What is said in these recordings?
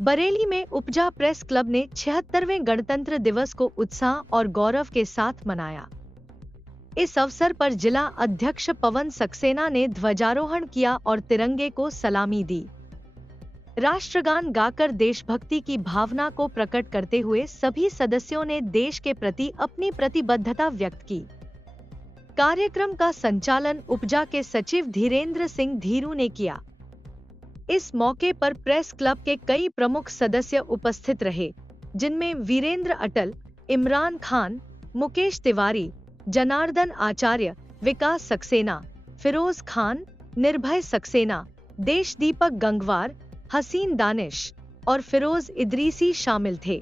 बरेली में उपजा press club ने 76वें गणतंत्र दिवस को उत्साह और गौरव के साथ मनाया। इस अवसर पर जिला अध्यक्ष पवन सक्सेना ने ध्वजारोहण किया और तिरंगे को सलामी दी। राष्ट्रगान गाकर देशभक्ति की भावना को प्रकट करते हुए सभी सदस्यों ने देश के प्रति अपनी प्रतिबद्धता व्यक्त की। कार्यक्रम का संचालन उपजा के सचिव धीरेन्द्र सिंह धीरू ने किया। इस मौके पर प्रेस क्लब के कई प्रमुख सदस्य उपस्थित रहे, जिनमें वीरेंद्र अटल, इमरान खान, मुकेश तिवारी, जनार्दन आचार्य, विकास सक्सेना, फिरोज खान, निर्भय सक्सेना, देश दीपक गंगवार, हसीन दानिश और फिरोज इदरीसी शामिल थे।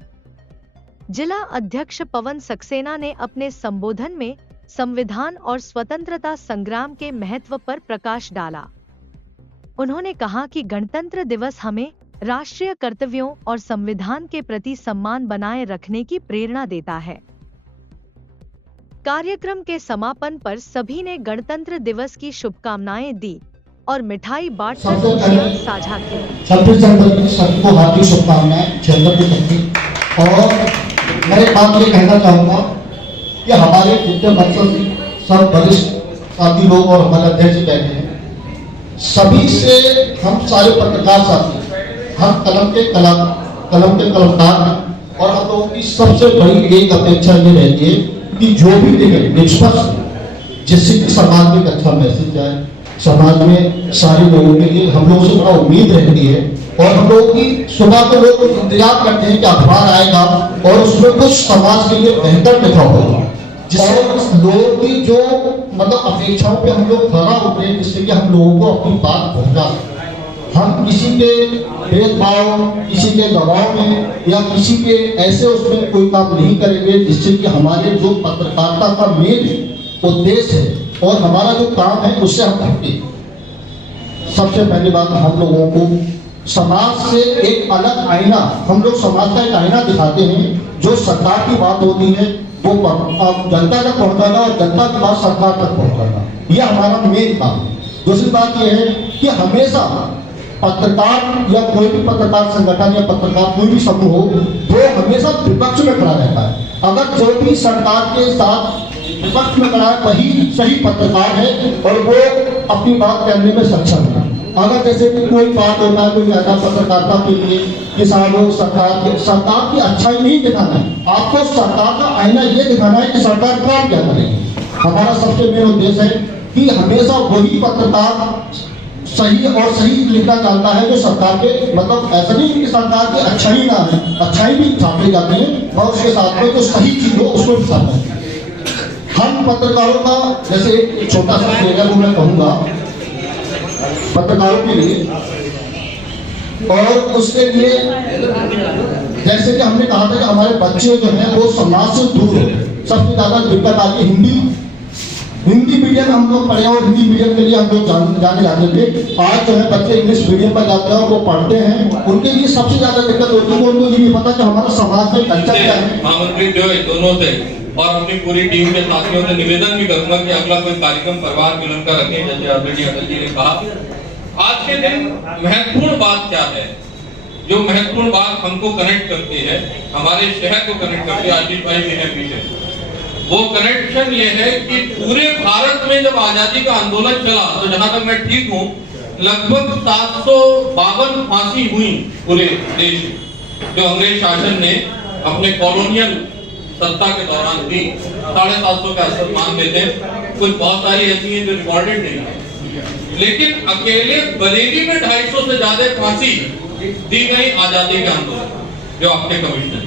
जिला अध्यक्ष पवन सक्सेना ने अपने संबोधन में संविधान और स्वतंत्रता संग्राम के महत्व पर प्रकाश डाला। उन्होंने कहा कि गणतंत्र दिवस हमें राष्ट्रीय कर्तव्यों और संविधान के प्रति सम्मान बनाए रखने की प्रेरणा देता है। कार्यक्रम के समापन पर सभी ने गणतंत्र दिवस की शुभकामनाएं दी और मिठाई बांटकर खुशियां साझा की। 26 जनवरी की सबको हार्दिक शुभकामनाएं। और मैं एक बात ये कहना चाहूँगा कि हमारे जितने बच्चे सब वरिष्ठ साथी लोग और हमारे अध्यक्ष बैठे हैं, सभी से हम सारे पत्रकार साथी, हम कलम के कलमकार हैं और हम लोगों की सबसे बड़ी एक अपेक्षा ये रहती है कि जो भी लिखे निष्पक्ष, जिससे कि समाज में एक अच्छा मैसेज जाए, समाज में सारे लोगों के लिए हम लोगों से बड़ा उम्मीद रहती है। और हम लोगों की सुबह को लोग इंतजार करते हैं कि अखबार आएगा और उसमें कुछ समाज के लिए बेहतर लिखा होगा, जिससे लोगों की जो मतलब अपेक्षाओं पे हम लोग खरा उतरे, जिससे कि हम लोगों को अपनी बात पहुंचा सकें। हम किसी के भेदभाव, किसी के दबाव में या किसी के ऐसे उसमें कोई काम नहीं करेंगे जिससे कि हमारे जो पत्रकारिता का मेन उद्देश्य है और हमारा जो काम है उससे हम भटके। सबसे पहली बात, हम लोगों को समाज से एक अलग आईना, हम लोग समाज का एक आईना दिखाते हैं। जो सरकार की बात होती है वो जनता तक पहुंचाना और जनता की बात सरकार तक पहुंचाना, यह हमारा मेन काम है। दूसरी बात यह है कि हमेशा पत्रकार या कोई भी पत्रकार संगठन या पत्रकार कोई भी समूह हो, वो हमेशा विपक्ष में खड़ा रहता है। अगर जो भी सरकार के साथ विपक्ष में खड़ा है वही सही पत्रकार है और वो अपनी बात कहने में सक्षम है। अगर जैसे कि कोई बात होता है, कोई ऐसा पत्रकारिता के लिए किसानों सरकार की अच्छाई नहीं दिखाना है, आपको सरकार का आईना ये दिखाना है कि सरकार काम क्या करेगी। हमारा सबसे मेन उद्देश्य है कि हमेशा वही पत्रकार सही और सही लिखना चाहता है जो सरकार के मतलब ऐसा नहीं कि सरकार की अच्छाई ना है, अच्छाई भी छापी जाती है और उसके साथ में जो सही चीज हो उसको भी छापा है। हम पत्रकारों का जैसे एक छोटा सा स्लोगन मैं कहूँगा पत्रकारों के लिए, और उसके लिए जैसे कि हमने कहा था कि हमारे बच्चे जो हैं वो समाज से दूर हो। सबसे ज्यादा दिक्कत आती है हिंदी मीडियम हम लोग पढ़े और हिंदी मीडियम के लिए हम लोग जाने जाते थे। आज जो है बच्चे इंग्लिश मीडियम पर जाते हैं और वो पढ़ते हैं, उनके लिए सबसे ज्यादा दिक्कत होती है। उनको ये नहीं पता कि हमारा समाज में कल्चर क्या है। महामंत्री जो है दोनों से और अपनी पूरी टीम के साथियों से निवेदन भी करूंगा कि अगला कोई कार्यक्रम परिवार मिलन का रखें। जैसे अटल जी ने कहा, आज के दिन महत्वपूर्ण बात क्या है, जो महत्वपूर्ण बात हमको कनेक्ट करती है, हमारे शहर को कनेक्ट करती है। आशीष भाई भी है पीछे, वो कनेक्शन ये है कि पूरे भारत में जब आजादी का आंदोलन चला तो जहां तक मैं ठीक हूं, लगभग 752 फांसी हुई पूरे देश में, जो अंग्रेज शासन ने अपने कॉलोनियल सत्ता के दौरान दी। 750 के आसपास मान लेते हैं, कुछ बहुत सारी ऐसी हैं जो रिकॉर्डेड नहीं है, लेकिन अकेले बरेली में 250 से ज्यादा फांसी दी गई आजादी के आंदोलन, जो आपके कमिश्नर,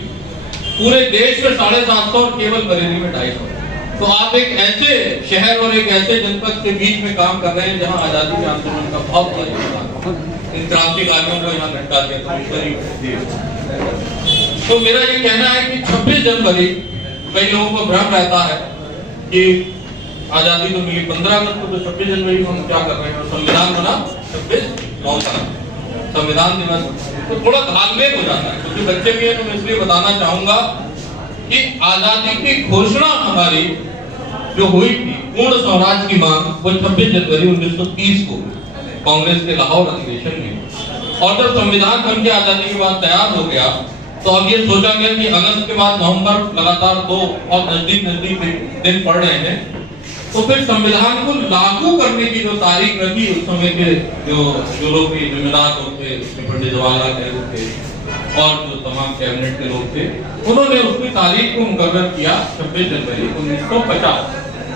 पूरे देश में 750 और केवल बरेली में 250। तो आप एक ऐसे शहर और एक ऐसे जनपद के बीच में काम कर रहे हैं जहां आजादी के आंदोलन का बहुत बड़ा इन क्रांतिकारियों को यहाँ घटा दिया। तो मेरा ये कहना है कि 26 जनवरी कई लोगों को भ्रम रहता है कि आजादी तो मिली 15 अगस्त को, तो 26 जनवरी को हम क्या कर रहे हैं, और संविधान बना 26 संविधान दिवस, तो थोड़ा धार्मिक हो जाता है। क्योंकि बच्चे भी हैं तो मैं इसलिए बताना चाहूंगा कि आजादी की घोषणा हमारी जो हुई थी, पूर्ण स्वराज की मांग, वो 26 जनवरी 1930 को कांग्रेस के लाहौर अधिवेशन में और जब संविधान बन के आजादी के बाद तैयार हो गया तो अब ये सोचा गया कि अगस्त के बाद नवंबर लगातार 2 और नजदीक दिन पड़ रहे हैं, तो फिर संविधान को लागू करने की जो तारीख रखी उस समय के जो लोग भी जिम्मेदार लोग थे, पंडित जवाहरलाल नेहरू थे और जो तमाम कैबिनेट के लोग थे, उन्होंने उसकी तारीख को मुकर्रर किया 26 जनवरी 1950।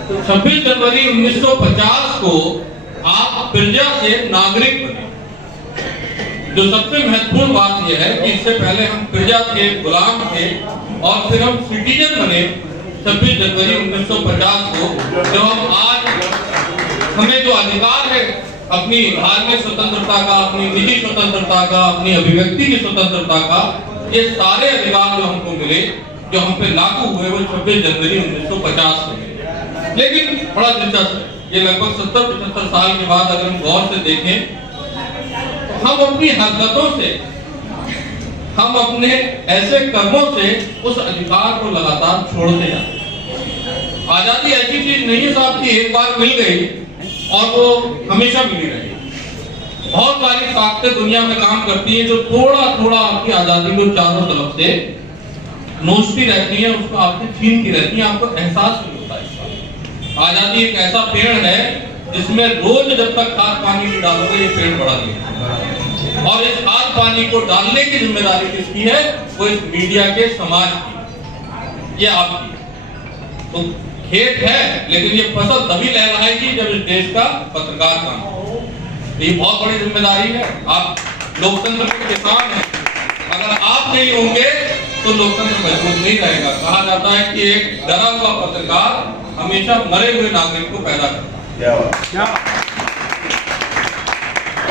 तो 26 जनवरी 1950 को आप प्रजा से नागरिक बने। जो सबसे महत्वपूर्ण बात यह है कि इससे पहले हम प्रजा थे, गुलाम थे और फिर हम सिटीजन बने 26 जनवरी 1950 को, जब हम आज हमें जो अधिकार है अपनी धार्मिक स्वतंत्रता का, अपनी निजी स्वतंत्रता का, अपनी अभिव्यक्ति की स्वतंत्रता का, ये सारे अधिकार जो हमको मिले, जो हम पे लागू हुए, वो 26 जनवरी 1950 को मिले। लेकिन बड़ा दिलचस्प है, ये लगभग 70-75 साल के बाद अगर हम गौर से देखें, हम अपनी हरकतों से, हम अपने ऐसे कर्मों से उस अधिकार को लगातार छोड़ते जाते हैं। आजादी ऐसी चीज नहीं है साहब कि एक बार मिल गई और वो हमेशा मिली रही। बहुत सारी ताकतें दुनिया में काम करती हैं जो थोड़ा थोड़ा आपकी आजादी को चारों तरफ से नोचती रहती हैं, उसको आपसे छीनती रहती हैं, आपको एहसास नहीं होता है। आजादी एक ऐसा पेड़ है जिसमें रोज जब तक खाद पानी नहीं डालोगे ये पेड़ बड़ा नहीं है। और इस खाद पानी को डालने की जिम्मेदारी किसकी है? वो इस मीडिया के, समाज की, ये आपकी। तो खेत है लेकिन ये फसल तभी लहराएगी जब इस देश का पत्रकार काम हो। ये बहुत बड़ी जिम्मेदारी है। आप लोकतंत्र के किसान हैं, अगर आप नहीं होंगे तो लोकतंत्र मजबूत नहीं रहेगा। कहा जाता है कि एक डरा हुआ पत्रकार हमेशा मरे हुए नागरिक को पैदा करता है।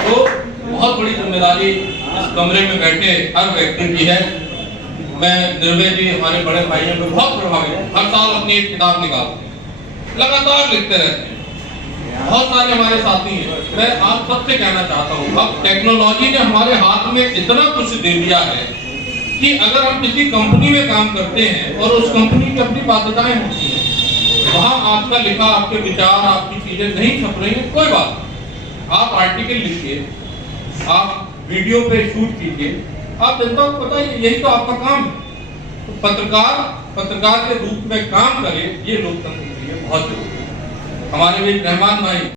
तो बहुत बड़ी जिम्मेदारी इस कमरे में बैठे हर व्यक्ति की है। मैं निर्भय जी हमारे बड़े भाइयों पे बहुत प्रभावित हूँ। हर साल अपनी एक किताब निकालते हैं, लगातार लिखते रहते हैं। बहुत सारे हमारे साथी हैं। मैं आप सबसे कहना चाहता हूँ, अब टेक्नोलॉजी ने हमारे हाथ में इतना कुछ दे दिया है कि अगर हम किसी कंपनी में काम करते हैं और उस कंपनी की अपनी बाध्यताएं होती हैं, वहां आपका लिखा, आपके विचार, आपकी चीजें नहीं छप रही है, कोई बात नहीं। आप आर्टिकल लिखिए, आप वीडियो पे शूट कीजिए, आप जनता को बताइए, यही तो आपका काम है। तो पत्रकार के रूप में काम करे, ये लोकतंत्र के लिए बहुत जरूरी है। हमारे भी मेहमान भाई